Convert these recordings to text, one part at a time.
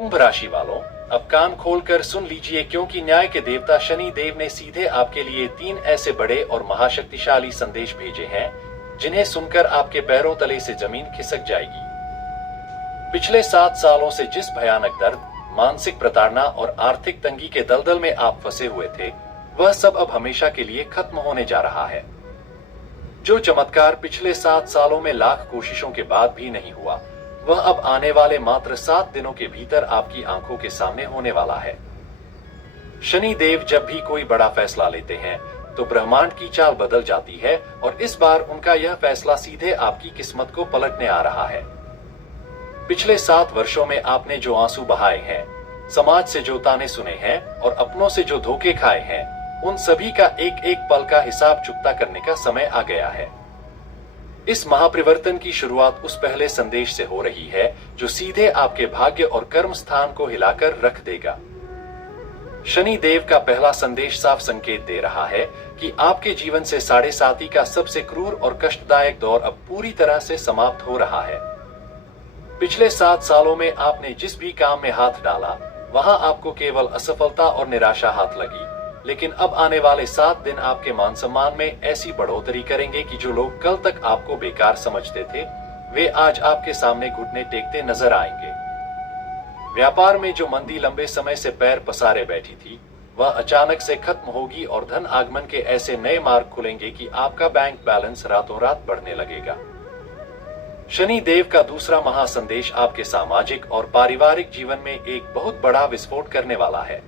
कुंभ राशि वालों, अब कान खोलकर सुन लीजिए क्योंकि न्याय के देवता शनि देव ने सीधे आपके लिए 3 ऐसे बड़े और महाशक्तिशाली संदेश भेजे हैं जिन्हें सुनकर आपके पैरों तले से जमीन खिसक जाएगी। पिछले 7 सालों से जिस भयानक दर्द, मानसिक प्रताड़ना और आर्थिक तंगी के दलदल में आप फंसे हुए थे, वह सब अब हमेशा के लिए खत्म होने जा रहा है। जो चमत्कार पिछले 7 सालों में लाख कोशिशों के बाद भी नहीं हुआ, वह अब आने वाले मात्र 7 दिनों के भीतर आपकी आंखों के सामने होने वाला है। शनि देव जब भी कोई बड़ा फैसला लेते हैं तो ब्रह्मांड की चाल बदल जाती है और इस बार उनका यह फैसला सीधे आपकी किस्मत को पलटने आ रहा है। पिछले 7 वर्षों में आपने जो आंसू बहाए हैं, समाज से जो ताने सुने हैं और अपनों से जो धोखे खाए हैं, उन सभी का एक एक पल का हिसाब चुकता करने का समय आ गया है। इस महापरिवर्तन की शुरुआत उस पहले संदेश से हो रही है जो सीधे आपके भाग्य और कर्म स्थान को हिलाकर रख देगा। शनि देव का पहला संदेश साफ संकेत दे रहा है कि आपके जीवन से 7.5 का सबसे क्रूर और कष्टदायक दौर अब पूरी तरह से समाप्त हो रहा है। पिछले 7 सालों में आपने जिस भी काम में हाथ डाला, वहां आपको केवल असफलता और निराशा हाथ लगी, लेकिन अब आने वाले 7 दिन आपके मान सम्मान में ऐसी बढ़ोतरी करेंगे कि जो लोग कल तक आपको बेकार समझते थे, वे आज आपके सामने घुटने टेकते नजर आएंगे। व्यापार में जो मंदी लंबे समय से पैर पसारे बैठी थी, वह अचानक से खत्म होगी और धन आगमन के ऐसे नए मार्ग खुलेंगे कि आपका बैंक बैलेंस रातों रात बढ़ने लगेगा। शनि देव का दूसरा महासंदेश आपके सामाजिक और पारिवारिक जीवन में एक बहुत बड़ा विस्फोट करने वाला है।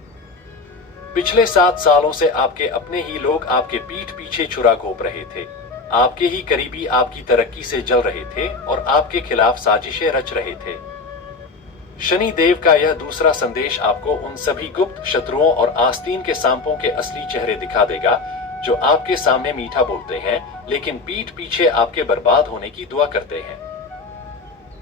पिछले 7 सालों से आपके अपने ही लोग आपके पीठ पीछे छुरा घोंप रहे थे, आपके ही करीबी आपकी तरक्की से जल रहे थे और आपके खिलाफ साजिशें रच रहे थे। शनि देव का यह दूसरा संदेश आपको उन सभी गुप्त शत्रुओं और आस्तीन के सांपों के असली चेहरे दिखा देगा जो आपके सामने मीठा बोलते हैं लेकिन पीठ पीछे आपके बर्बाद होने की दुआ करते हैं।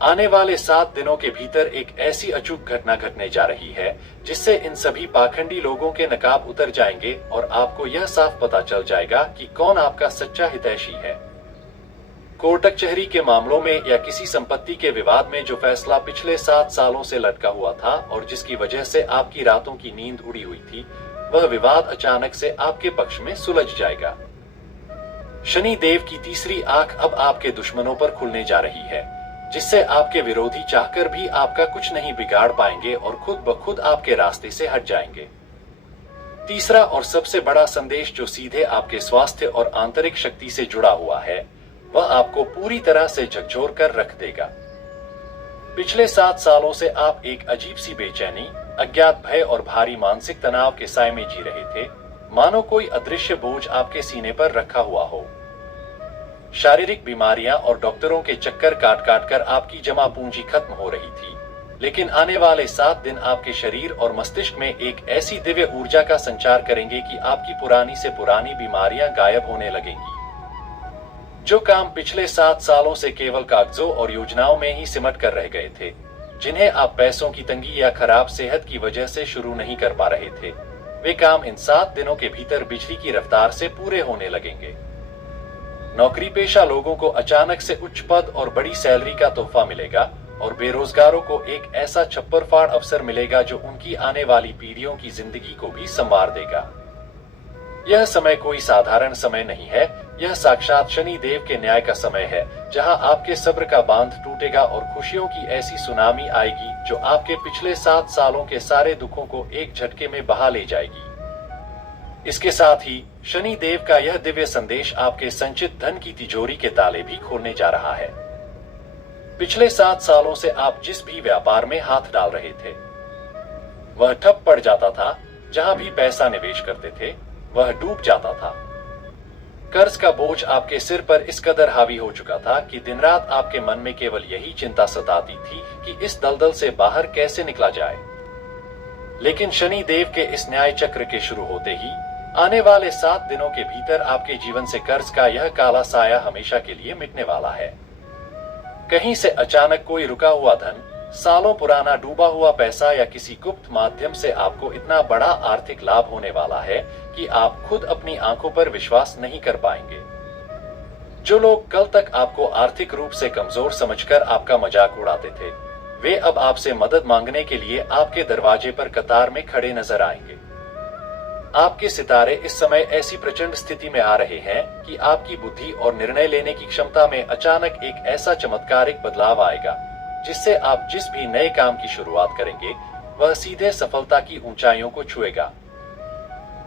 आने वाले 7 दिनों के भीतर एक ऐसी अचूक घटना घटने जा रही है जिससे इन सभी पाखंडी लोगों के नकाब उतर जाएंगे और आपको यह साफ पता चल जाएगा कि कौन आपका सच्चा हितैषी है। कोर्ट कचहरी के मामलों में या किसी संपत्ति के विवाद में जो फैसला पिछले 7 सालों से लटका हुआ था और जिसकी वजह से आपकी रातों की नींद उड़ी हुई थी, वह विवाद अचानक से आपके पक्ष में सुलझ जाएगा। शनि देव की तीसरी आंख अब आपके दुश्मनों पर खुलने जा रही है, जिससे आपके विरोधी चाहकर भी आपका कुछ नहीं बिगाड़ पाएंगे और खुद ब खुद आपके रास्ते से हट जाएंगे। तीसरा और सबसे बड़ा संदेश जो सीधे आपके स्वास्थ्य और आंतरिक शक्ति से जुड़ा हुआ है, वह आपको पूरी तरह से झकझोर कर रख देगा। पिछले 7 सालों से आप एक अजीब सी बेचैनी, अज्ञात भय और भारी मानसिक तनाव के साए में जी रहे थे, मानो कोई अदृश्य बोझ आपके सीने पर रखा हुआ हो। शारीरिक बीमारियां और डॉक्टरों के चक्कर काट काट कर आपकी जमा पूंजी खत्म हो रही थी, लेकिन आने वाले 7 दिन आपके शरीर और मस्तिष्क में एक ऐसी दिव्य ऊर्जा का संचार करेंगे कि आपकी पुरानी से पुरानी बीमारियां गायब होने लगेंगी। जो काम पिछले 7 सालों से केवल कागजों और योजनाओं में ही सिमट कर रह गए थे, जिन्हें आप पैसों की तंगी या खराब सेहत की वजह से शुरू नहीं कर पा रहे थे, वे काम इन 7 दिनों के भीतर बिजली की रफ्तार से पूरे होने लगेंगे। नौकरी पेशा लोगों को अचानक से उच्च पद और बड़ी सैलरी का तोहफा मिलेगा और बेरोजगारों को एक ऐसा छप्पर फाड़ अवसर मिलेगा जो उनकी आने वाली पीढ़ियों की जिंदगी को भी संवार देगा। यह समय कोई साधारण समय नहीं है, यह साक्षात शनि देव के न्याय का समय है, जहां आपके सब्र का बांध टूटेगा और खुशियों की ऐसी सुनामी आएगी जो आपके पिछले 7 सालों के सारे दुखों को एक झटके में बहा ले जाएगी। इसके साथ ही शनि देव का यह दिव्य संदेश आपके संचित धन की तिजोरी के ताले भी खोलने जा रहा है। पिछले 7 सालों से आप जिस भी व्यापार में हाथ डाल रहे थे, वह ठप पड़ जाता था। जहां भी पैसा निवेश करते थे, वह डूब जाता था। कर्ज का बोझ आपके सिर पर इस कदर हावी हो चुका था कि दिन रात आपके मन में केवल यही चिंता सताती थी कि इस दलदल से बाहर कैसे निकला जाए। लेकिन शनि देव के इस न्याय चक्र के शुरू होते ही आने वाले 7 दिनों के भीतर आपके जीवन से कर्ज का यह काला साया हमेशा के लिए मिटने वाला है। कहीं से अचानक कोई रुका हुआ धन, सालों पुराना डूबा हुआ पैसा या किसी गुप्त माध्यम से आपको इतना बड़ा आर्थिक लाभ होने वाला है कि आप खुद अपनी आंखों पर विश्वास नहीं कर पाएंगे। जो लोग कल तक आपको आर्थिक रूप से कमजोर समझकर आपका मजाक उड़ाते थे, वे अब आपसे मदद मांगने के लिए आपके दरवाजे पर कतार में खड़े नजर आएंगे। आपके सितारे इस समय ऐसी प्रचंड स्थिति में आ रहे हैं कि आपकी बुद्धि और निर्णय लेने की क्षमता में अचानक एक ऐसा चमत्कारिक बदलाव आएगा जिससे आप जिस भी नए काम की शुरुआत करेंगे वह सीधे सफलता की ऊंचाइयों को छुएगा।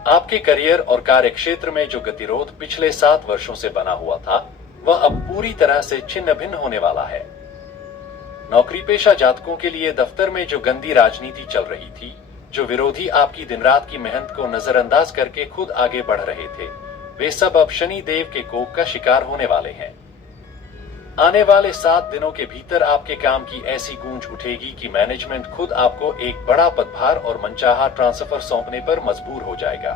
आपके करियर और कार्य क्षेत्र में जो गतिरोध पिछले 7 वर्षों से बना हुआ था वह अब पूरी तरह से छिन्न भिन्न होने वाला है। नौकरी पेशा जातकों के लिए दफ्तर में जो गंदी राजनीति चल रही थी, जो विरोधी आपकी दिन रात की मेहनत को नजरअंदाज करके खुद आगे बढ़ रहे थे, वे सब अब शनि देव के कोप का शिकार होने वाले हैं। आने वाले 7 दिनों के भीतर आपके काम की ऐसी गूंज उठेगी कि मैनेजमेंट खुद आपको एक बड़ा पदभार और मनचाहा ट्रांसफर सौंपने पर मजबूर हो जाएगा।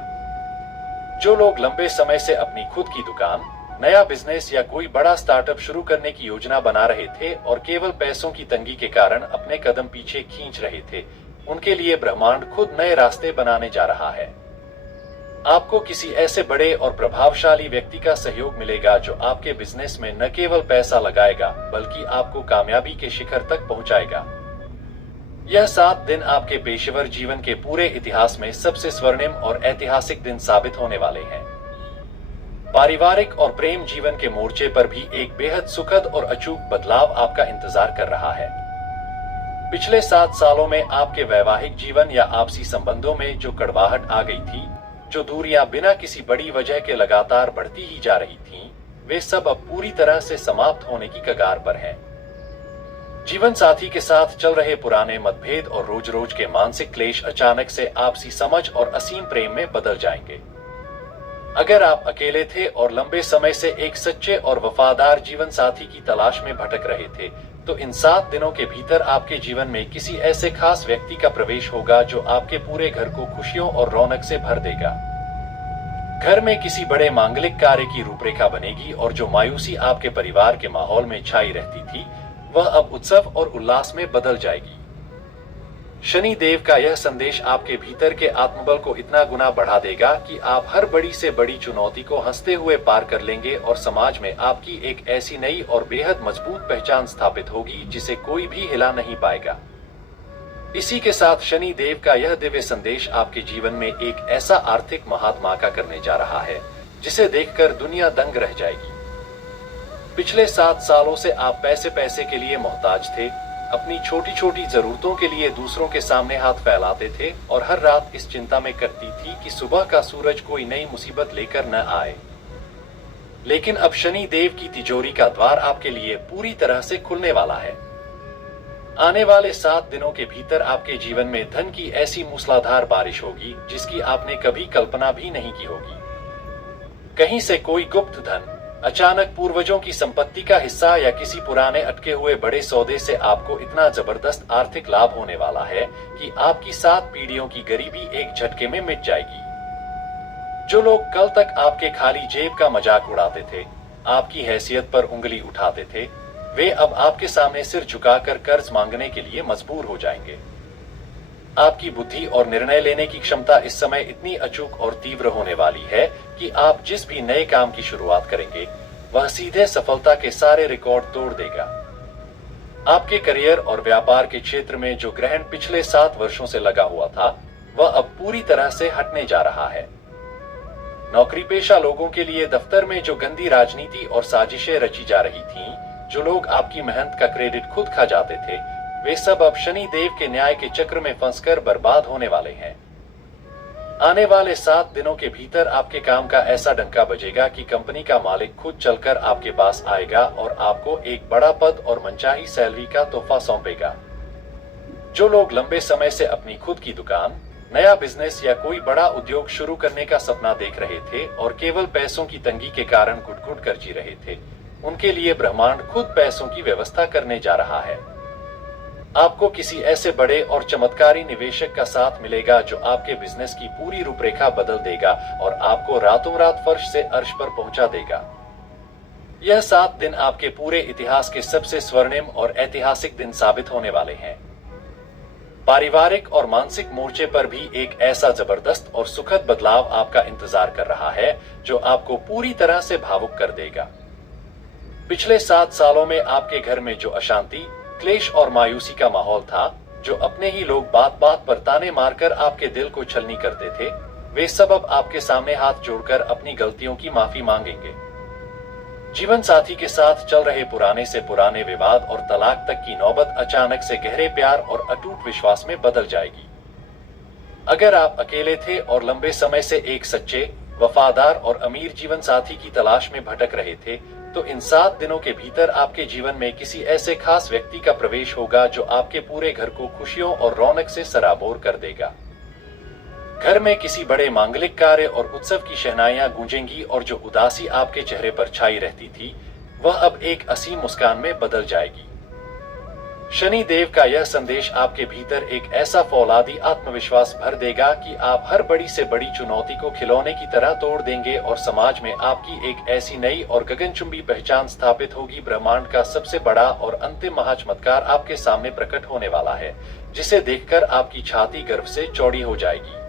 जो लोग लंबे समय से अपनी खुद की दुकान, नया बिजनेस या कोई बड़ा स्टार्टअप शुरू करने की योजना बना रहे थे और केवल पैसों की तंगी के कारण अपने कदम पीछे खींच रहे थे, उनके लिए ब्रह्मांड खुद नए रास्ते बनाने जा रहा है। आपको किसी ऐसे बड़े और प्रभावशाली व्यक्ति का सहयोग मिलेगा जो आपके बिजनेस में न केवल पैसा लगाएगा बल्कि आपको कामयाबी के शिखर तक पहुंचाएगा। यह 7 दिन आपके पेशेवर जीवन के पूरे इतिहास में सबसे स्वर्णिम और ऐतिहासिक दिन साबित होने वाले हैं। पारिवारिक और प्रेम जीवन के मोर्चे पर भी एक बेहद सुखद और अचूक बदलाव आपका इंतजार कर रहा है। पिछले 7 सालों में आपके वैवाहिक जीवन या आपसी संबंधों में जो कड़वाहट आ गई थी, जो दूरियां बिना किसी बड़ी वजह के लगातार बढ़ती ही जा रही थीं, वे सब अब पूरी तरह से समाप्त होने की कगार पर हैं। जीवन साथी के साथ चल रहे पुराने मतभेद और रोज रोज के मानसिक क्लेश अचानक से आपसी समझ और असीम प्रेम में बदल जाएंगे। अगर आप अकेले थे और लंबे समय से एक सच्चे और वफादार जीवन साथी की तलाश में भटक रहे थे, तो इन 7 दिनों के भीतर आपके जीवन में किसी ऐसे खास व्यक्ति का प्रवेश होगा जो आपके पूरे घर को खुशियों और रौनक से भर देगा। घर में किसी बड़े मांगलिक कार्य की रूपरेखा बनेगी और जो मायूसी आपके परिवार के माहौल में छाई रहती थी, वह अब उत्सव और उल्लास में बदल जाएगी। शनि देव का यह संदेश आपके भीतर के आत्मबल को इतना गुना बढ़ा देगा कि आप हर बड़ी से बड़ी चुनौती को हंसते हुए पार कर लेंगे और समाज में आपकी एक ऐसी नई और बेहद मजबूत पहचान स्थापित होगी जिसे कोई भी हिला नहीं पाएगा। इसी के साथ शनि देव का यह दिव्य संदेश आपके जीवन में एक ऐसा आर्थिक महात्मा का करने जा रहा है जिसे देखकर दुनिया दंग रह जाएगी। पिछले 7 सालों से आप पैसे के लिए मोहताज थे, अपनी छोटी छोटी जरूरतों के लिए दूसरों के सामने हाथ फैलाते थे और हर रात इस चिंता में कटती थी कि सुबह का सूरज कोई नई मुसीबत लेकर न आए। लेकिन अब शनि देव की तिजोरी का द्वार आपके लिए पूरी तरह से खुलने वाला है। आने वाले 7 दिनों के भीतर आपके जीवन में धन की ऐसी मूसलाधार बारिश होगी जिसकी आपने कभी कल्पना भी नहीं की होगी। कहीं से कोई गुप्त धन, अचानक पूर्वजों की संपत्ति का हिस्सा या किसी पुराने अटके हुए बड़े सौदे से आपको इतना जबरदस्त आर्थिक लाभ होने वाला है कि आपकी 7 पीढ़ियों की गरीबी एक झटके में मिट जाएगी। जो लोग कल तक आपके खाली जेब का मजाक उड़ाते थे, आपकी हैसियत पर उंगली उठाते थे, वे अब आपके सामने सिर झुकाकर कर्ज मांगने के लिए मजबूर हो जाएंगे। आपकी बुद्धि और निर्णय लेने की क्षमता इस समय इतनी अचूक और तीव्र होने वाली है कि आप जिस भी नए काम की शुरुआत करेंगे वह सीधे सफलता के सारे रिकॉर्ड तोड़ देगा। आपके करियर और व्यापार के क्षेत्र में जो ग्रहण पिछले 7 वर्षों से लगा हुआ था, वह अब पूरी तरह से हटने जा रहा है। नौकरी पेशा लोगों के लिए दफ्तर में जो गंदी राजनीति और साजिशें रची जा रही थीं, जो लोग आपकी मेहनत का क्रेडिट खुद खा जाते थे, वे सब अब शनि देव के न्याय के चक्र में फंसकर बर्बाद होने वाले हैं। आने वाले 7 दिनों के भीतर आपके काम का ऐसा डंका बजेगा कि कंपनी का मालिक खुद चलकर आपके पास आएगा और आपको एक बड़ा पद और मनचाही सैलरी का तोहफा सौंपेगा। जो लोग लंबे समय से अपनी खुद की दुकान, नया बिजनेस या कोई बड़ा उद्योग शुरू करने का सपना देख रहे थे और केवल पैसों की तंगी के कारण घुट-घुट कर जी रहे थे, उनके लिए ब्रह्मांड खुद पैसों की व्यवस्था करने जा रहा है। आपको किसी ऐसे बड़े और चमत्कारी निवेशक का साथ मिलेगा जो आपके बिजनेस की पूरी रूपरेखा बदल देगा और आपको रातों रात फर्श से अर्श पर पहुंचा देगा। यह 7 दिन आपके पूरे इतिहास के सबसे स्वर्णिम और ऐतिहासिक दिन साबित होने वाले हैं। पारिवारिक और मानसिक मोर्चे पर भी एक ऐसा जबरदस्त और सुखद बदलाव आपका इंतजार कर रहा है जो आपको पूरी तरह से भावुक कर देगा। पिछले 7 सालों में आपके घर में जो अशांति, क्लेश और मायूसी का माहौल था, जो अपने ही लोग बात बात पर ताने मारकर आपके दिल को छलनी करते थे, वे सब अब आपके सामने हाथ जोड़कर अपनी गलतियों की माफी मांगेंगे। जीवन साथी के साथ चल रहे पुराने से पुराने विवाद और तलाक तक की नौबत अचानक से गहरे प्यार और अटूट विश्वास में बदल जाएगी। अगर आप अकेले थे और लंबे समय से एक सच्चे, वफादार और अमीर जीवन साथी की तलाश में भटक रहे थे, तो इन 7 दिनों के भीतर आपके जीवन में किसी ऐसे खास व्यक्ति का प्रवेश होगा जो आपके पूरे घर को खुशियों और रौनक से सराबोर कर देगा। घर में किसी बड़े मांगलिक कार्य और उत्सव की शहनाइयां गूंजेंगी और जो उदासी आपके चेहरे पर छाई रहती थी, वह अब एक असीम मुस्कान में बदल जाएगी। शनि देव का यह संदेश आपके भीतर एक ऐसा फौलादी आत्मविश्वास भर देगा कि आप हर बड़ी से बड़ी चुनौती को खिलौने की तरह तोड़ देंगे और समाज में आपकी एक ऐसी नई और गगनचुंबी पहचान स्थापित होगी। ब्रह्मांड का सबसे बड़ा और अंतिम महाचमत्कार आपके सामने प्रकट होने वाला है, जिसे देखकर आपकी छाती गर्व से चौड़ी हो जाएगी।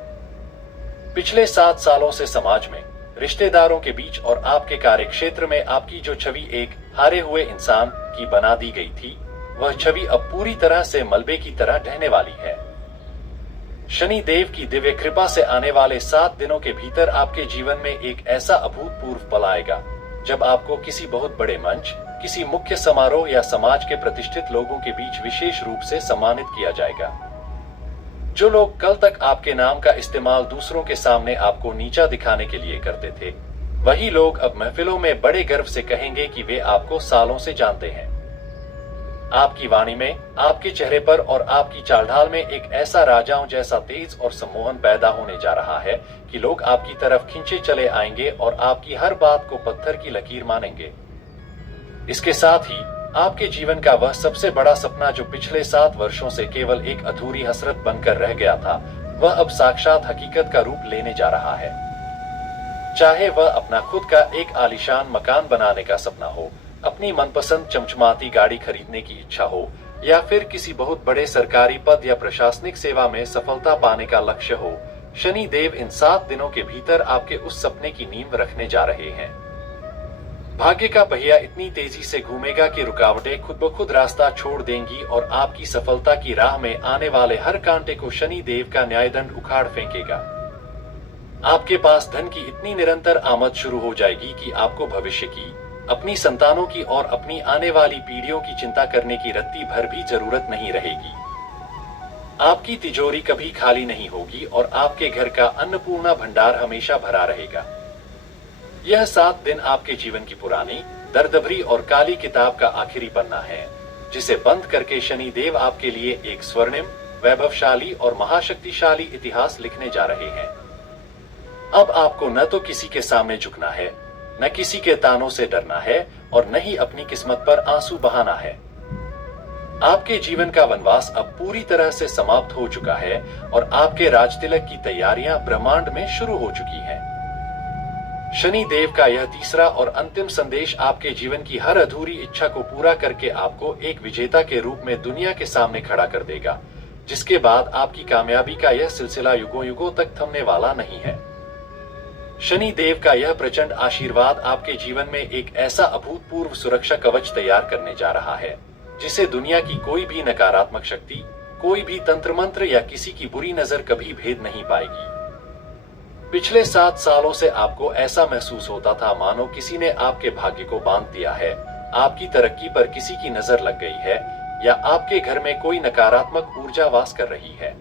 पिछले 7 सालों से समाज में, रिश्तेदारों के बीच और आपके कार्य क्षेत्र में आपकी जो छवि एक हारे हुए इंसान की बना दी गई थी, वह छवि अब पूरी तरह से मलबे की तरह ढहने वाली है। शनि देव की दिव्य कृपा से आने वाले 7 दिनों के भीतर आपके जीवन में एक ऐसा अभूतपूर्व पल आएगा, जब आपको किसी बहुत बड़े मंच, किसी मुख्य समारोह या समाज के प्रतिष्ठित लोगों के बीच विशेष रूप से सम्मानित किया जाएगा। जो लोग कल तक आपके नाम का इस्तेमाल दूसरों के सामने आपको नीचा दिखाने के लिए करते थे, वही लोग अब महफिलों में बड़े गर्व से कहेंगे कि वे आपको सालों से जानते हैं। आपकी वाणी में, आपके चेहरे पर और आपकी चालढाल में एक ऐसा राजाओं जैसा तेज और सम्मोहन पैदा होने जा रहा है कि लोग आपकी तरफ खींचे चले आएंगे और आपकी हर बात को पत्थर की लकीर मानेंगे। इसके साथ ही आपके जीवन का वह सबसे बड़ा सपना, जो पिछले 7 वर्षों से केवल एक अधूरी हसरत बनकर रह गया था, वह अब साक्षात हकीकत का रूप लेने जा रहा है। चाहे वह अपना खुद का एक आलीशान मकान बनाने का सपना हो, अपनी मनपसंद चमचमाती गाड़ी खरीदने की इच्छा हो, या फिर किसी बहुत बड़े सरकारी पद या प्रशासनिक सेवा में सफलता पाने का लक्ष्य हो, शनि देव इन 7 दिनों के भीतर आपके उस सपने की नींव रखने जा रहे हैं। भाग्य का पहिया इतनी तेजी से घूमेगा कि रुकावटें खुद ब खुद रास्ता छोड़ देंगी और आपकी सफलता की राह में आने वाले हर कांटे को शनि देव का न्यायदंड उखाड़ फेंकेगा। आपके पास धन की इतनी निरंतर आमद शुरू हो जाएगी कि आपको भविष्य की, अपनी संतानों की और अपनी आने वाली पीढ़ियों की चिंता करने की रत्ती भर भी जरूरत नहीं रहेगी। आपकी तिजोरी कभी खाली नहीं होगी और आपके घर का अन्नपूर्णा भंडार हमेशा भरा रहेगा। यह 7 दिन आपके जीवन की पुरानी, दर्दभरी और काली किताब का आखिरी पन्ना है, जिसे बंद करके शनि देव आपके लिए एक स्वर्णिम, वैभवशाली और महाशक्तिशाली इतिहास लिखने जा रहे हैं। अब आपको न तो किसी के सामने झुकना है, न किसी के तानों से डरना है और न ही अपनी किस्मत पर आंसू बहाना है। आपके जीवन का वनवास अब पूरी तरह से समाप्त हो चुका है और आपके राजतिलक की तैयारियां ब्रह्मांड में शुरू हो चुकी हैं। शनि देव का यह तीसरा और अंतिम संदेश आपके जीवन की हर अधूरी इच्छा को पूरा करके आपको एक विजेता के रूप में दुनिया के सामने खड़ा कर देगा, जिसके बाद आपकी कामयाबी का यह सिलसिला युगों युगों तक थमने वाला नहीं है। शनि देव का यह प्रचंड आशीर्वाद आपके जीवन में एक ऐसा अभूतपूर्व सुरक्षा कवच तैयार करने जा रहा है, जिसे दुनिया की कोई भी नकारात्मक शक्ति, कोई भी तंत्र मंत्र या किसी की बुरी नजर कभी भेद नहीं पाएगी। पिछले 7 सालों से आपको ऐसा महसूस होता था मानो किसी ने आपके भाग्य को बांध दिया है, आपकी तरक्की पर किसी की नजर लग गई है या आपके घर में कोई नकारात्मक ऊर्जा वास कर रही है।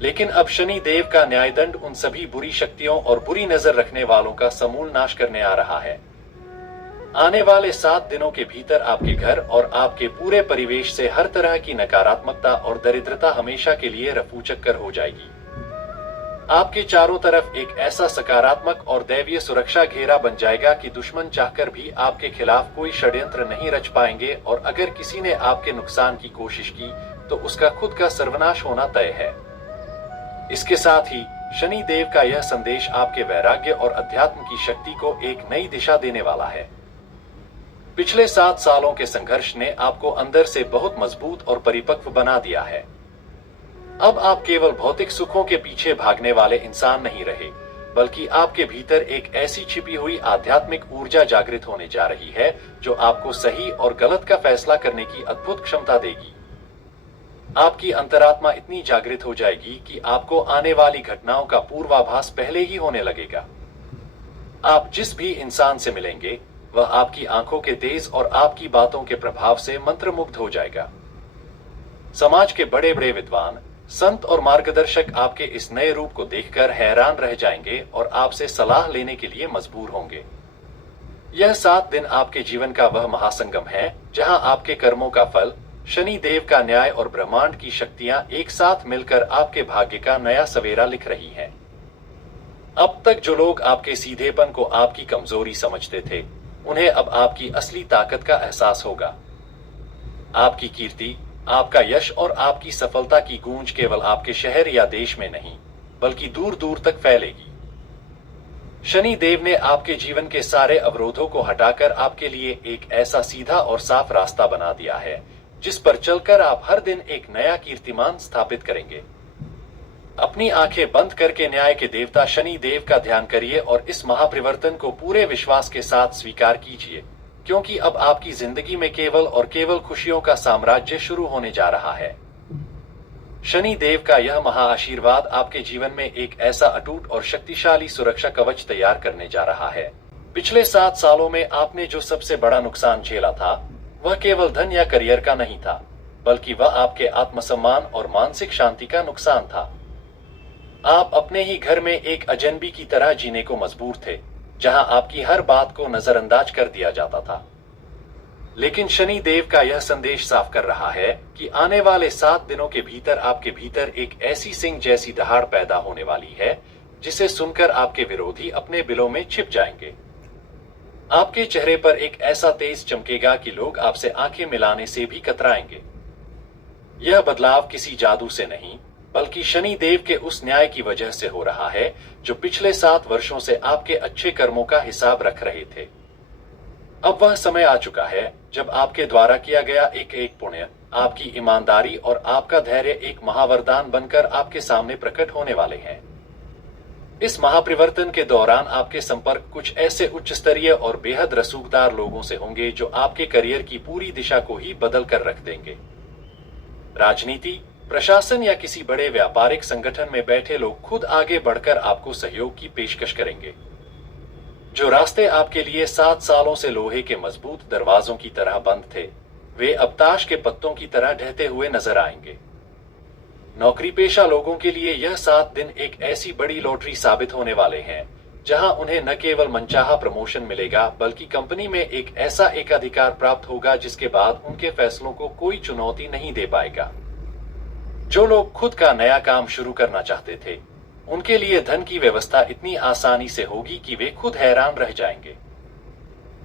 लेकिन अब शनि देव का न्यायदंड उन सभी बुरी शक्तियों और बुरी नजर रखने वालों का समूल नाश करने आ रहा है। आने वाले 7 दिनों के भीतर आपके घर और आपके पूरे परिवेश से हर तरह की नकारात्मकता और दरिद्रता हमेशा के लिए रफू चक्कर हो जाएगी। आपके चारों तरफ एक ऐसा सकारात्मक और दैवीय सुरक्षा घेरा बन जाएगा कि दुश्मन चाहकर भी आपके खिलाफ कोई षड्यंत्र नहीं रच पाएंगे और अगर किसी ने आपके नुकसान की कोशिश की तो उसका खुद का सर्वनाश होना तय है। इसके साथ ही शनि देव का यह संदेश आपके वैराग्य और अध्यात्म की शक्ति को एक नई दिशा देने वाला है। पिछले 7 सालों के संघर्ष ने आपको अंदर से बहुत मजबूत और परिपक्व बना दिया है। अब आप केवल भौतिक सुखों के पीछे भागने वाले इंसान नहीं रहे, बल्कि आपके भीतर एक ऐसी छिपी हुई आध्यात्मिक ऊर्जा जागृत होने जा रही है जो आपको सही और गलत का फैसला करने की अद्भुत क्षमता देगी। आपकी अंतरात्मा इतनी जागृत हो जाएगी कि आपको आने वाली घटनाओं का पूर्वाभास पहले ही होने लगेगा। आप जिस भी इंसान से मिलेंगे वह आपकी आंखों के तेज और आपकी बातों के प्रभाव से मंत्रमुग्ध हो जाएगा। समाज के बड़े बड़े विद्वान, संत और मार्गदर्शक आपके इस नए रूप को देखकर हैरान रह जाएंगे और आपसे सलाह लेने के लिए मजबूर होंगे। यह 7 दिन आपके जीवन का वह महासंगम है जहां आपके कर्मों का फल, शनि देव का न्याय और ब्रह्मांड की शक्तियां एक साथ मिलकर आपके भाग्य का नया सवेरा लिख रही हैं। अब तक जो लोग आपके सीधेपन को आपकी कमजोरी समझते थे, उन्हें अब आपकी असली ताकत का एहसास होगा। आपकी कीर्ति, आपका यश और आपकी सफलता की गूंज केवल आपके शहर या देश में नहीं, बल्कि दूर दूर तक फैलेगी। शनि देव ने आपके जीवन के सारे अवरोधों को हटाकर आपके लिए एक ऐसा सीधा और साफ रास्ता बना दिया है जिस पर चलकर आप हर दिन एक नया कीर्तिमान स्थापित करेंगे। अपनी आंखें बंद करके न्याय के देवता शनि देव का ध्यान करिए और इस महापरिवर्तन को पूरे विश्वास के साथ स्वीकार कीजिए, क्योंकि अब आपकी जिंदगी में केवल और केवल खुशियों का साम्राज्य शुरू होने जा रहा है। शनि देव का यह महाआशीर्वाद आपके जीवन में एक ऐसा अटूट और शक्तिशाली सुरक्षा कवच तैयार करने जा रहा है। पिछले 7 सालों में आपने जो सबसे बड़ा नुकसान झेला था, वह केवल धन या करियर का नहीं था, बल्कि वह आपके आत्मसम्मान और मानसिक शांति का नुकसान था। आप अपने ही घर में एक अजनबी की तरह जीने को मजबूर थे, जहां आपकी हर बात को नजरअंदाज कर दिया जाता था। लेकिन शनि देव का यह संदेश साफ कर रहा है कि आने वाले 7 दिनों के भीतर आपके भीतर एक ऐसी सिंह जैसी दहाड़ पैदा होने वाली है जिसे सुनकर आपके विरोधी अपने बिलों में छिप जाएंगे। आपके चेहरे पर एक ऐसा तेज चमकेगा कि लोग आपसे आंखें मिलाने से भी कतराएंगे। यह बदलाव किसी जादू से नहीं, बल्कि शनि देव के उस न्याय की वजह से हो रहा है जो पिछले 7 वर्षों से आपके अच्छे कर्मों का हिसाब रख रहे थे। अब वह समय आ चुका है जब आपके द्वारा किया गया एक एक पुण्य, आपकी ईमानदारी और आपका धैर्य एक महावरदान बनकर आपके सामने प्रकट होने वाले हैं। इस महापरिवर्तन के दौरान आपके संपर्क कुछ ऐसे उच्च स्तरीय और बेहद रसूखदार लोगों से होंगे जो आपके करियर की पूरी दिशा को ही बदल कर रख देंगे। राजनीति, प्रशासन या किसी बड़े व्यापारिक संगठन में बैठे लोग खुद आगे बढ़कर आपको सहयोग की पेशकश करेंगे। जो रास्ते आपके लिए 7 सालों से लोहे के मजबूत दरवाजों की तरह बंद थे, वे अब ताश के पत्तों की तरह ढहते हुए नजर आएंगे। नौकरी पेशा लोगों के लिए यह 7 दिन एक ऐसी बड़ी लॉटरी साबित होने वाले हैं जहां उन्हें न केवल मनचाहा प्रमोशन मिलेगा, बल्कि कंपनी में एक ऐसा एकाधिकार प्राप्त होगा जिसके बाद उनके फैसलों को कोई चुनौती नहीं दे पाएगा। जो लोग खुद का नया काम शुरू करना चाहते थे, उनके लिए धन की व्यवस्था इतनी आसानी से होगी कि वे खुद हैरान रह जाएंगे।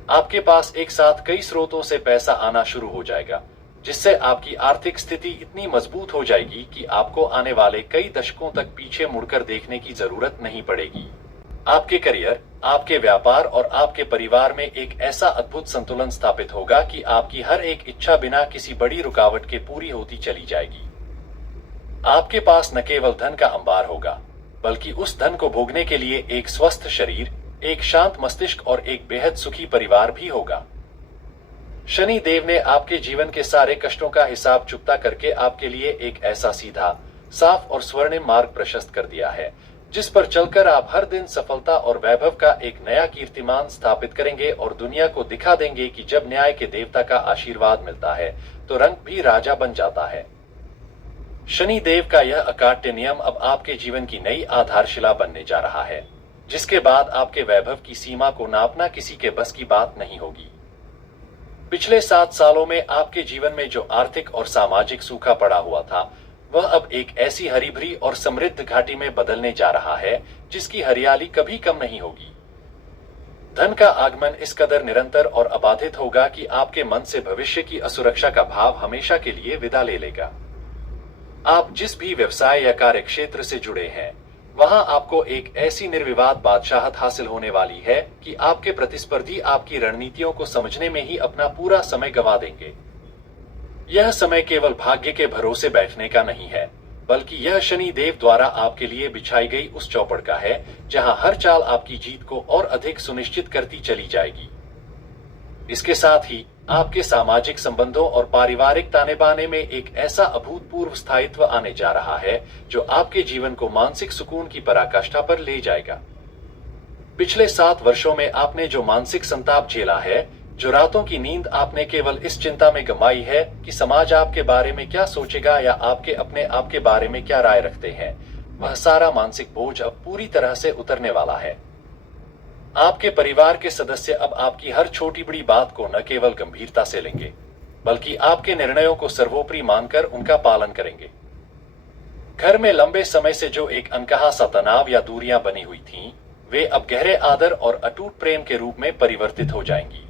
आपके पास एक साथ कई स्रोतों से पैसा आना शुरू हो जाएगा, जिससे आपकी आर्थिक स्थिति इतनी मजबूत हो जाएगी कि आपको आने वाले कई दशकों तक पीछे मुड़कर देखने की जरूरत नहीं पड़ेगी। आपके करियर, आपके व्यापार और आपके परिवार में एक ऐसा अद्भुत संतुलन स्थापित होगा कि आपकी हर एक इच्छा बिना किसी बड़ी रुकावट के पूरी होती चली जाएगी। आपके पास न केवल धन का अंबार होगा, बल्कि उस धन को भोगने के लिए एक स्वस्थ शरीर, एक शांत मस्तिष्क और एक बेहद सुखी परिवार भी होगा। शनि देव ने आपके जीवन के सारे कष्टों का हिसाब चुकता करके आपके लिए एक ऐसा सीधा, साफ और स्वर्णिम मार्ग प्रशस्त कर दिया है, जिस पर चलकर आप हर दिन सफलता और वैभव का एक नया कीर्तिमान स्थापित करेंगे और दुनिया को दिखा देंगे कि जब न्याय के देवता का आशीर्वाद मिलता है तो रंग भी राजा बन जाता है। शनि देव का यह अकाट्य नियम अब आपके जीवन की नई आधारशिला बनने जा रहा है, जिसके बाद आपके वैभव की सीमा को नापना किसी के बस की बात नहीं होगी। पिछले 7 सालों में आपके जीवन में जो आर्थिक और सामाजिक सूखा पड़ा हुआ था, वह अब एक ऐसी हरी भरी और समृद्ध घाटी में बदलने जा रहा है जिसकी हरियाली कभी कम नहीं होगी। धन का आगमन इस कदर निरंतर और अबाधित होगा कि आपके मन से भविष्य की असुरक्षा का भाव हमेशा के लिए विदा ले लेगा। आप जिस भी व्यवसाय या कार्य क्षेत्र से जुड़े हैं, वहां आपको एक ऐसी निर्विवाद बादशाहत हासिल होने वाली है कि आपके प्रतिस्पर्धी आपकी रणनीतियों को समझने में ही अपना पूरा समय गंवा देंगे। यह समय केवल भाग्य के भरोसे बैठने का नहीं है, बल्कि यह शनि देव द्वारा आपके लिए बिछाई गई उस चौपड़ का है जहां हर चाल आपकी जीत को और अधिक सुनिश्चित करती चली जाएगी। इसके साथ ही आपके सामाजिक संबंधों और पारिवारिक ताने बाने में एक ऐसा अभूतपूर्व स्थायित्व आने जा रहा है जो आपके जीवन को मानसिक सुकून की पराकाष्ठा पर ले जाएगा। पिछले 7 वर्षों में आपने जो मानसिक संताप झेला है, जो रातों की नींद आपने केवल इस चिंता में गंवाई है कि समाज आपके बारे में क्या सोचेगा या आपके अपने आप के बारे में क्या राय रखते हैं, वह सारा मानसिक बोझ अब पूरी तरह से उतरने वाला है। आपके परिवार के सदस्य अब आपकी हर छोटी बड़ी बात को न केवल गंभीरता से लेंगे, बल्कि आपके निर्णयों को सर्वोपरि मानकर उनका पालन करेंगे। घर में लंबे समय से जो एक अनकहा सा तनाव या दूरियां बनी हुई थीं, वे अब गहरे आदर और अटूट प्रेम के रूप में परिवर्तित हो जाएंगी।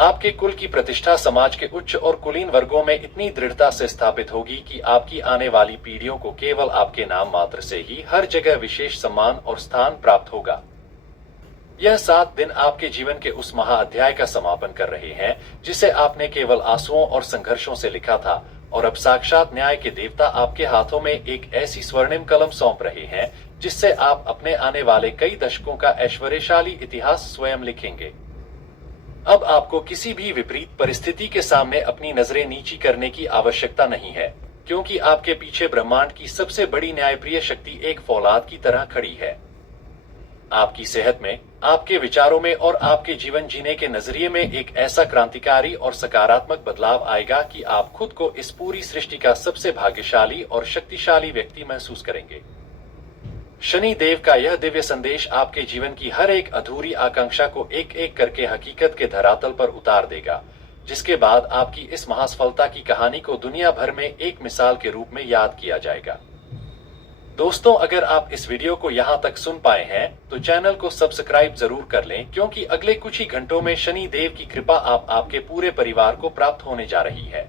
आपके कुल की प्रतिष्ठा समाज के उच्च और कुलीन वर्गों में इतनी दृढ़ता से स्थापित होगी कि आपकी आने वाली पीढ़ियों को केवल आपके नाम मात्र से ही हर जगह विशेष सम्मान और स्थान प्राप्त होगा। यह 7 दिन आपके जीवन के उस महाअध्याय का समापन कर रहे हैं जिसे आपने केवल आंसुओं और संघर्षों से लिखा था, और अब साक्षात न्याय के देवता आपके हाथों में एक ऐसी स्वर्णिम कलम सौंप रहे हैं जिससे आप अपने आने वाले कई दशकों का ऐश्वर्यशाली इतिहास स्वयं लिखेंगे। अब आपको किसी भी विपरीत परिस्थिति के सामने अपनी नजरें नीची करने की आवश्यकता नहीं है, क्योंकि आपके पीछे ब्रह्मांड की सबसे बड़ी न्यायप्रिय शक्ति एक फौलाद की तरह खड़ी है। आपकी सेहत में, आपके विचारों में और आपके जीवन जीने के नजरिए में एक ऐसा क्रांतिकारी और सकारात्मक बदलाव आएगा कि आप खुद को इस पूरी सृष्टि का सबसे भाग्यशाली और शक्तिशाली व्यक्ति महसूस करेंगे। शनि देव का यह दिव्य संदेश आपके जीवन की हर एक अधूरी आकांक्षा को एक एक करके हकीकत के धरातल पर उतार देगा, जिसके बाद आपकी इस महासफलता की कहानी को दुनिया भर में एक मिसाल के रूप में याद किया जाएगा। दोस्तों, अगर आप इस वीडियो को यहाँ तक सुन पाए हैं तो चैनल को सब्सक्राइब जरूर कर लें, क्योंकि अगले कुछ ही घंटों में शनि देव की कृपा आपके पूरे परिवार को प्राप्त होने जा रही है।